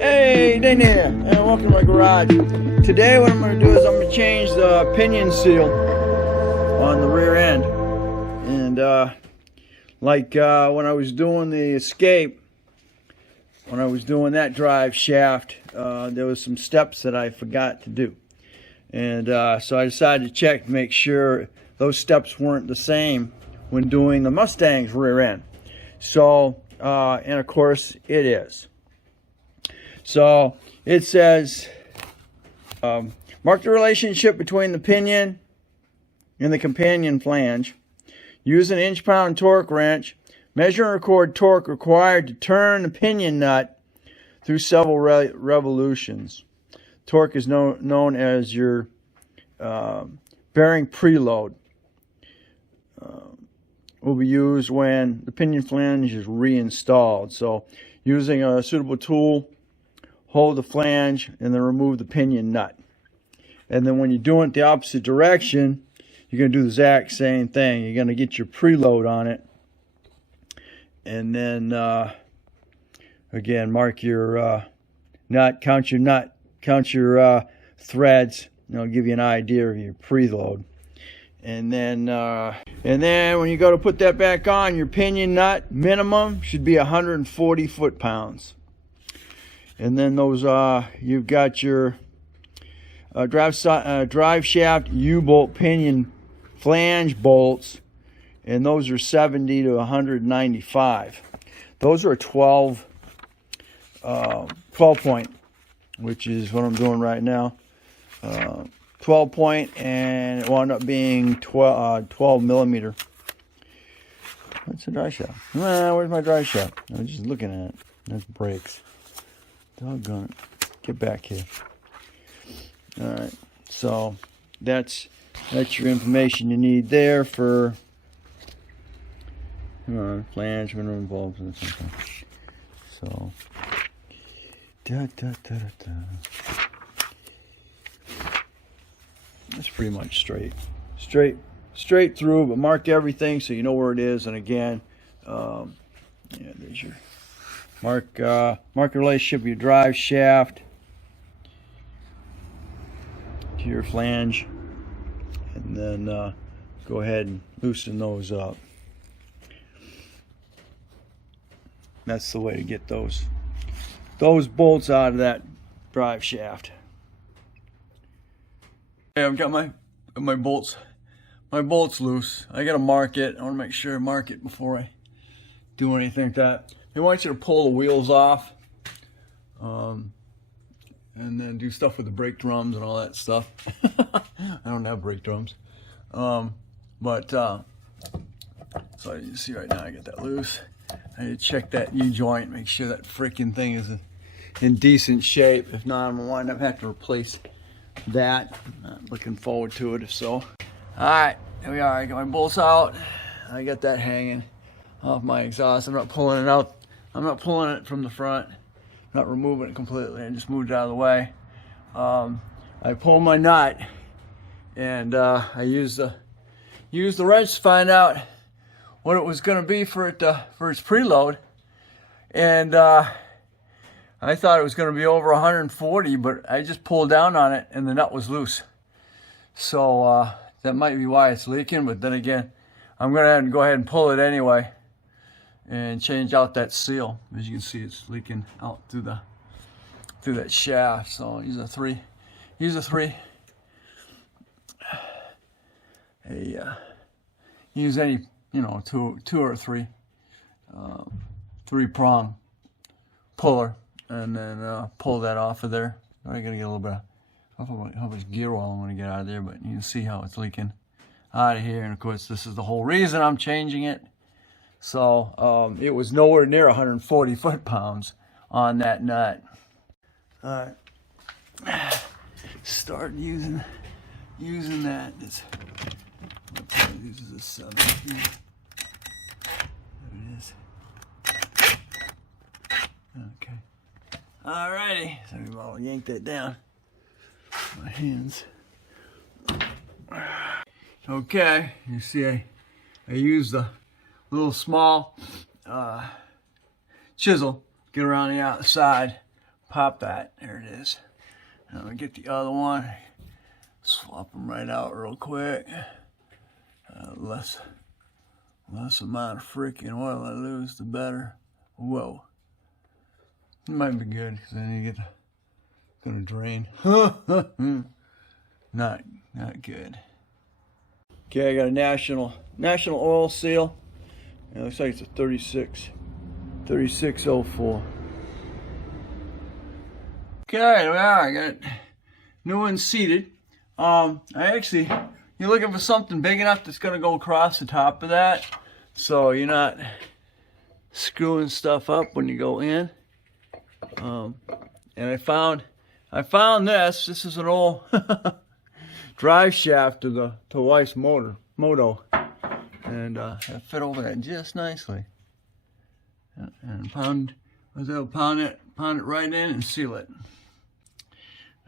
Hey, Dane here, and welcome to my garage. Today what I'm going to do is I'm going to change the pinion seal on the rear end. And when I was doing the Escape, when I was doing that drive shaft, there was some steps that I forgot to do. And so I decided to check to make sure those steps weren't the same when doing the Mustang's rear end. So, and of course it is. So it says, mark the relationship between the pinion and the companion flange. Use an inch-pound torque wrench. Measure and record torque required to turn the pinion nut through several revolutions. Torque is known as your bearing preload. Will be used when the pinion flange is reinstalled. So using a suitable tool, hold the flange and then remove the pinion nut. And then when you're doing it the opposite direction, you're going to do the exact same thing. You're going to get your preload on it. And then, again, mark your nut, count your threads, and it'll give you an idea of your preload. And then when you go to put that back on, your pinion nut minimum should be 140 foot-pounds. And then those, you've got your drive shaft U-bolt pinion flange bolts, and those are 70 to 195. Those are 12 point, which is what I'm doing right now. 12 point, and it wound up being 12 millimeter. What's the drive shaft? Where's my drive shaft? I was just looking at it. There's brakes. Doggone it. Get back here. Alright, so that's your information you need there for flange, minimum bulbs, and something. So that's pretty much straight through, but mark everything so you know where it is. And again, yeah, there's your mark the relationship of your drive shaft to your flange, and then go ahead and loosen those up. That's the way to get those bolts out of that drive shaft. Okay, I've got my bolts loose. I gotta mark it. I want to make sure I mark it before I do anything like that. They want you to pull the wheels off, and then do stuff with the brake drums and all that stuff. I don't have brake drums, so you see right now I got that loose. I need to check that U-joint, make sure that freaking thing is in decent shape. If not, I'm gonna wind up having to replace that. I'm looking forward to it if so. All right, here we are. I got my bolts out. I got that hanging off my exhaust. I'm not pulling it out. I'm not pulling it from the front. I'm not removing it completely. I just moved it out of the way. I pulled my nut, and I used the wrench to find out what it was going to be for its preload, and I thought it was going to be over 140, but I just pulled down on it, and the nut was loose. So that might be why it's leaking. But then again, I'm going to have to go ahead and pull it anyway and change out that seal. As you can see, it's leaking out through that shaft. So use a three. Use any, two or three prong puller, and then pull that off of there. I gotta get a little bit of how much gear oil I'm gonna get out of there, but you can see how it's leaking out of here. And of course, this is the whole reason I'm changing it. So it was nowhere near 140 foot-pounds on that nut. All right, start using that. This is a 7. There it is. Okay. Alrighty. So I'll yank that down. My hands. Okay. You see, I used the little small chisel, get around the outside, pop that. There it is. And I'm gonna get the other one. Swap them right out real quick. Less amount of freaking oil I lose, the better. Whoa. It might be good because then you get gonna drain. Not good. Okay, I got a national oil seal. It looks like it's a 3604. Okay, there we are. I got it. New one seated. You're looking for something big enough that's gonna go across the top of that, so you're not screwing stuff up when you go in. And I found this. This is an old drive shaft to the wife's moto, and it fit over that just nicely. And I was able to pound it right in and seal it.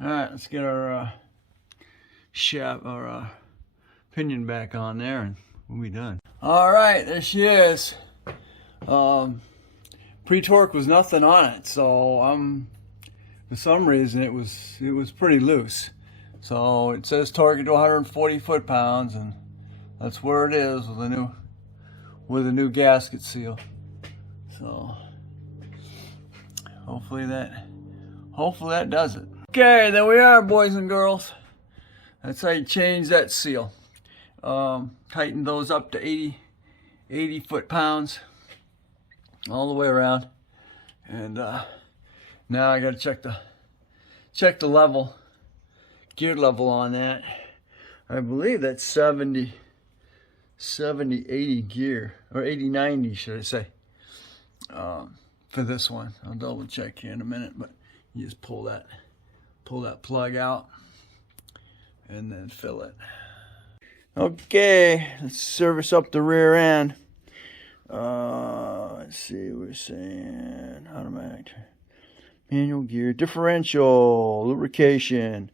All right, let's get our shaft, our pinion back on there, and we'll be done. All right, there she is. Pre-torque was nothing on it, so for some reason it was pretty loose. So it says torque to 140 foot-pounds, and that's where it is with a new gasket seal. So hopefully that does it. Okay, there we are, boys and girls. That's how you change that seal. Tighten those up to 80 foot-pounds all the way around, and now I got to check the level, gear level on that. I believe that's 70, 80 gear, or 80, 90 should I say, for this one. I'll double check here in a minute, but you just pull that plug out and then fill it. Okay, let's service up the rear end. Let's see, we're saying automatic, manual gear, differential, lubrication.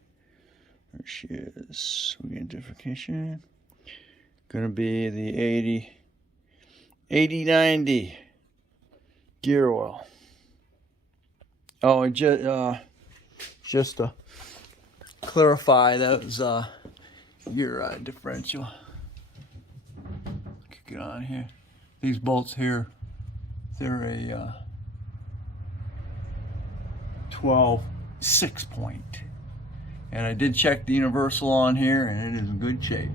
There she is. We get differentiation. Gonna be the 80-90 gear oil. Oh, and just to clarify, that was your differential. Kick it on here. These bolts here, they're a 12 6-point. And I did check the universal on here, and it is in good shape.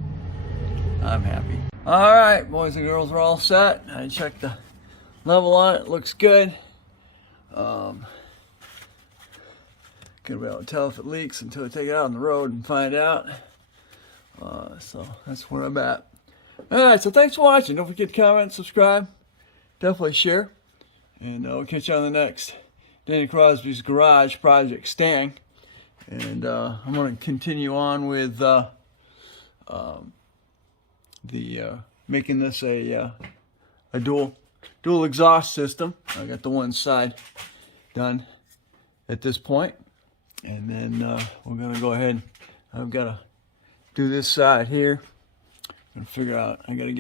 I'm happy. All right, boys and girls, we're all set. I checked the level on it. Looks good. Gonna be able to tell if it leaks until I take it out on the road and find out. So that's where I'm at. Alright, so thanks for watching. Don't forget to comment, subscribe, definitely share, and we'll catch you on the next Danny Crosby's Garage Project Stang. And I'm going to continue on with making this a dual exhaust system. I got the one side done at this point, and then we're going to go ahead. I've got to do this side here. I'm gonna figure out. I gotta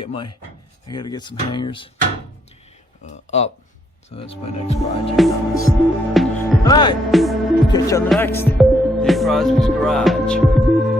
get some hangers up. So that's my next project on this. All right, catch you on the next Dave Crosby's Garage.